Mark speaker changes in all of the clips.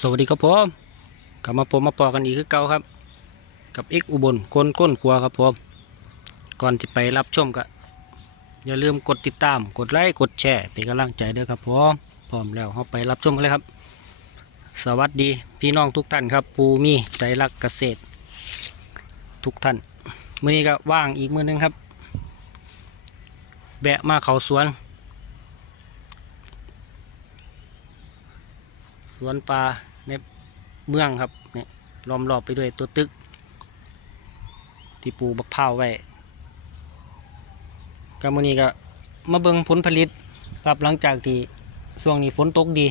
Speaker 1: สวัสดีครับผมกลับมาผมมาปอกันอีกคือเก่าครับ กับเอ็กอุบลคนก้นครัวครับผมก่อนที่ไปรับชมก็อย่าลืมกดติดตามกดไลค์กดแชร์เป็นกำลังใจด้วยครับผมพร้อมแล้วเราไปรับชมกันเลยครับ สวัสดีพี่น้องทุกท่านครับปูมีใจรักเกษตร ทุกท่านมื้อนี้ก็ว่างอีกมือหนึงครับแวะมาเขาสวน วนปลาในเมืองครับเนี่ยล้อมรอบไปด้วยตัวตึก ที่ปลูกบักพร้าวไว้ก็มื้อนี้ก็มาเบิ่งผลผลิตครับหลังจากที่ช่วงนี้ฝนตกดี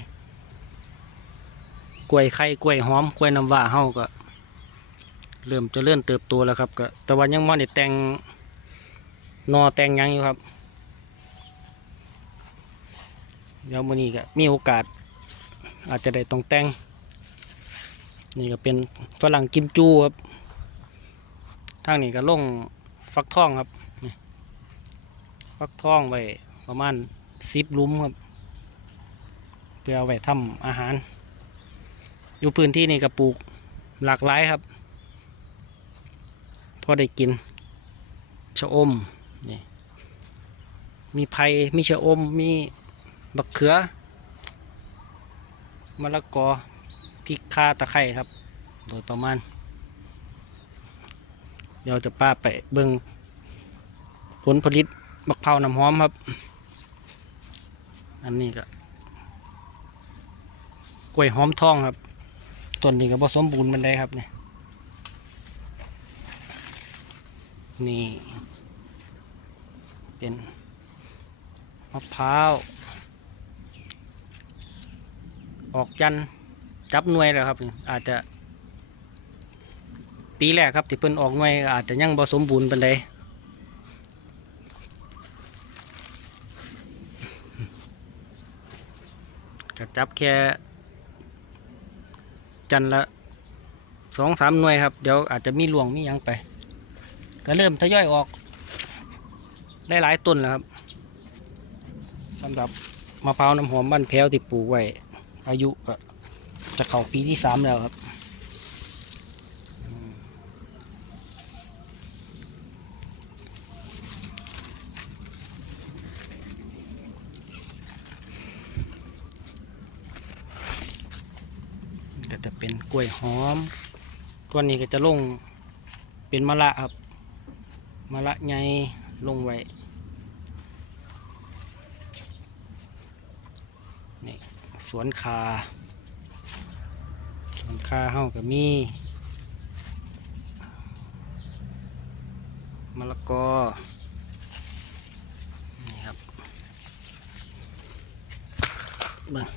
Speaker 1: กล้วยไข่กล้วยหอมกล้วยน้ำว้าเฮาก็เริ่มจะเลื่อนเติบโตแล้วครับก็แต่ว่ายังบ่ได้แต่งนอแต่งยังอยู่ครับ เดี๋ยวมื้อนี้ก็มีโอกาส อาจจะได้ต้องแต่ง นี่ก็เป็นฝรั่งกิมจูครับทางนี้ก็ลงฟักทองครับฟักทองไว้ประมาณสิบลุมครับเพื่อเอาไว้ทำอาหาร อยู่พื้นที่นี่ก็ปลูกหลากหลายครับ พอได้กินชะอมนี่มีไผ่มีชะอม มีบักเขือ มะละกอพริกข่าตะไคร้ครับ โดยประมาณ เดี๋ยวจะป้าไปเบิ่งผลผลิตบักเผาวน้ำหอมครับ อันนี้ก็กล้วยหอมทองครับต้นนี้ก็ผสมบูรณ์มันได้ครับเนี่ยนี่ เป็นมะพร้าว ออกจันจับหน่วยแล้วครับอาจจะ ปีแรกครับที่เพิ่นออกหน่วยอาจจะยังบ่สมบูรณ์ปานใดก็จับแค่ จันละสองสามหน่วยครับ เดี๋ยวอาจจะมีหลวงมียังไป ก็เริ่มทยอยออก ได้หลายต้นแล้วครับสำหรับมะพร้าวน้ำหอมบ้านแพ้วที่ปลูกไว้ อายุก็จะเข้าปีที่สามแล้วครับก็จะเป็นกล้วยหอม ตัวนี้ก็จะลงเป็นมะละครับมะละไงลงไว้นี่ สวนคา สวนคาเฮาก็มีมะละกอนี่ครับบิ่ง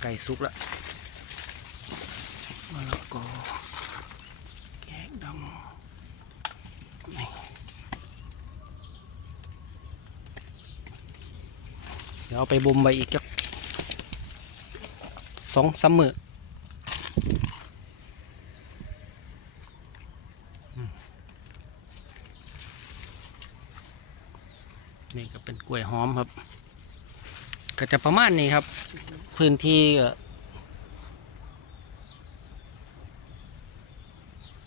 Speaker 1: ไก่สุกละมะละกอ แกงดำนี่เดี๋ยวเอาไปบ่มไปอีกจักสองสามมือนี่ก็เป็นกล้วยหอมครับ ก็จะประมาณนี้ครับ พื้นที่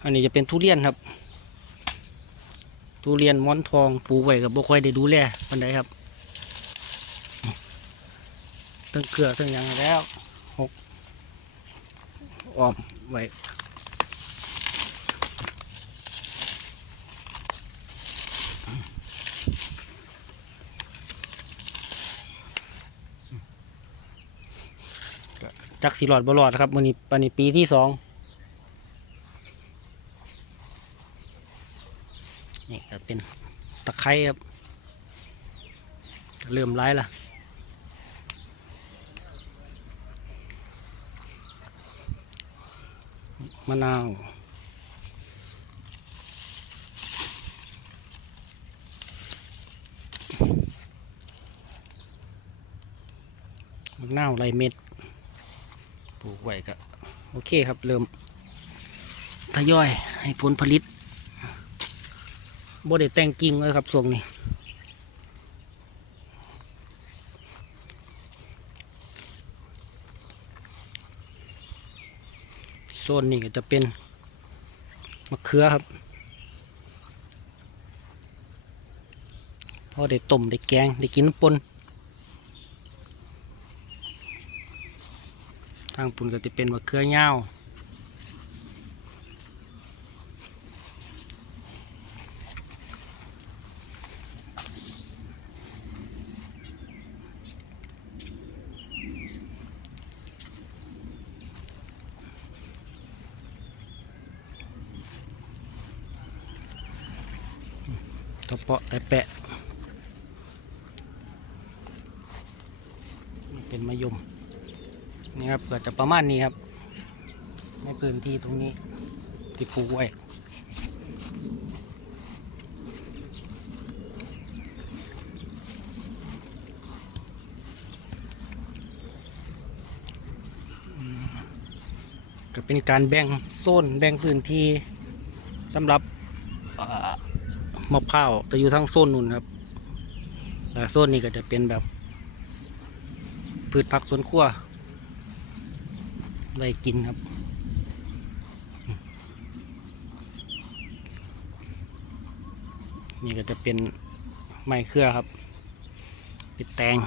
Speaker 1: อันนี้จะเป็นทุเรียนครับ ทุเรียนม้อนทองปลูกไว้กับบ่ค่อยได้ดูแลปันใดครับ ตั้งเครือตั้งยังแล้วหกออมไว้จักสีหลอดบหลอดครับวันนี้ปันนี้ปีที่สองนี่ก็เป็นตะไคร้ครับ เริ่มร้ายละ มะนาว มะนาวไรเม็ด ปลูกไว้ก็โอเคครับ เริ่มทยอยให้ผลผลิตบ่ได้แต่งกิ่งเลยครับทรงนี้ โซนนี้ก็จะเป็นมะเขือครับพอได้ต้มได้แกงได้กินปนทางปุ่นก็จะเป็นมะเขือยาะเปาะแต่แปะ นี่เป็นมะยม นี่ครับก็จะประมาณนี้ครับ ในพื้นที่ตรงนี้ที่ปลูกไว้ก็เป็นการแบ่งโซนแบ่งพื้นที่สำหรับ มะพร้าวจะอยู่ทั้งโซนนู้นครับแล้วโซนนี้ก็จะเป็นแบบ พืชผักสวนครัวไว้กินครับนี่ก็จะเป็นไม้เครือครับเป็นแตง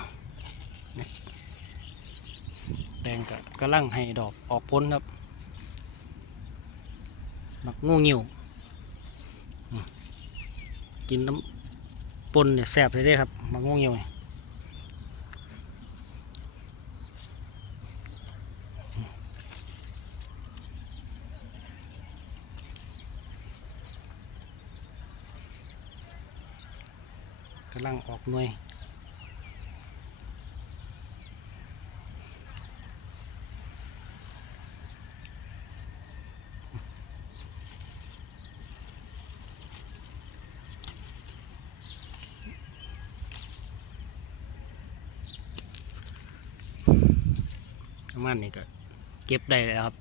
Speaker 1: แตงก็กำลังให้ดอกออกพ้นครับมักงูงิ้ว กินน้ำปนเนี่ยแสบเลยได้ครับมักงูงิ้วนี่กำลังออกหน่วย ประมาณนี้ก็เก็บได้แล้วครับ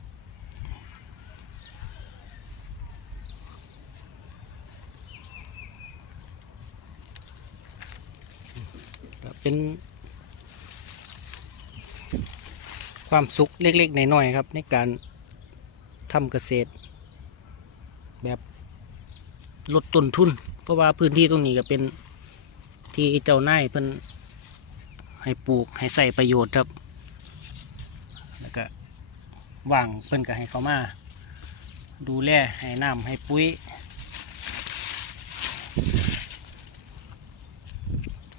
Speaker 1: เป็นความสุขเล็กๆน้อยๆครับ ในการทำเกษตร แบบลดต้นทุน เพราะว่าพื้นที่ตรงนี้ก็เป็นที่เจ้านายเพิ่นให้ปลูกให้ใส่ประโยชน์ครับ ว่างเพิ่นก็ให้เขามา ดูแลให้น้ำให้ปุ๋ย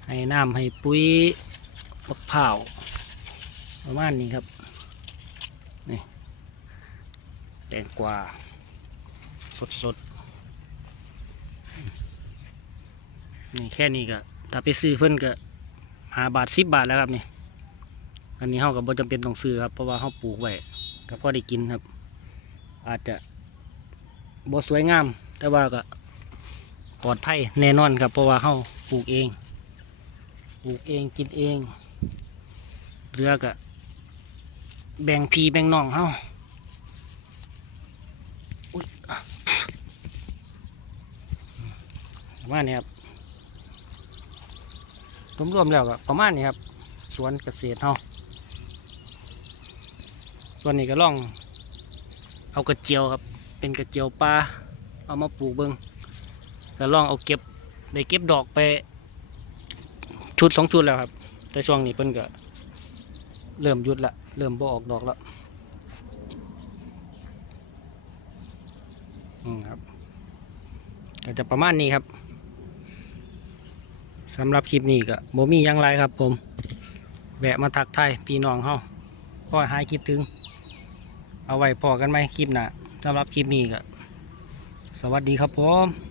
Speaker 1: ให้น้ำให้ปุ๋ยมะพร้าวประมาณนี้ครับนี่แตงกวาสดสดนี่แค่นี้ก็ถ้าไปซื้อเพิ่นก็หาบาทสิบบาทแล้วครับนี่อันนี้เขาก็บ่จำเป็นต้องซื้อครับเพราะว่าเขาปลูกไว้ ก็พอได้กินครับ อาจจะบ่สวยงาม แต่ว่าก็ปลอดภัยแน่นอนครับเพราะว่าเขาปลูกเองปลูกเองกินเองเรือก็แบ่งพีแบ่งน้องเฮาอุ๊ยประมาณนี้ครับรวมๆแล้วก็ประมาณนี้ครับ สวนเกษตรเฮา ส่วนนี้ก็ล่อง เอากระเจียวครับ เป็นกระเจียวปลาเอามาปลูกเบิงก็ล่องเอาเก็บได้เก็บดอกไป ชุดสองชุดแล้วครับ แต่ช่วงนี้เพิ่นก็เริ่มยุดละเริ่มบ่ออกดอกแล้วอืมครับก็จะประมาณนี้ครับสำหรับคลิปนี้ก็บ่มียังไรครับผม แวะมาทักทายพี่น้องเฮาพ่อหายคิดถึง เอาไว้พอกันไหมคลิปหน้าสำหรับคลิปนี้ก็สวัสดีครับผม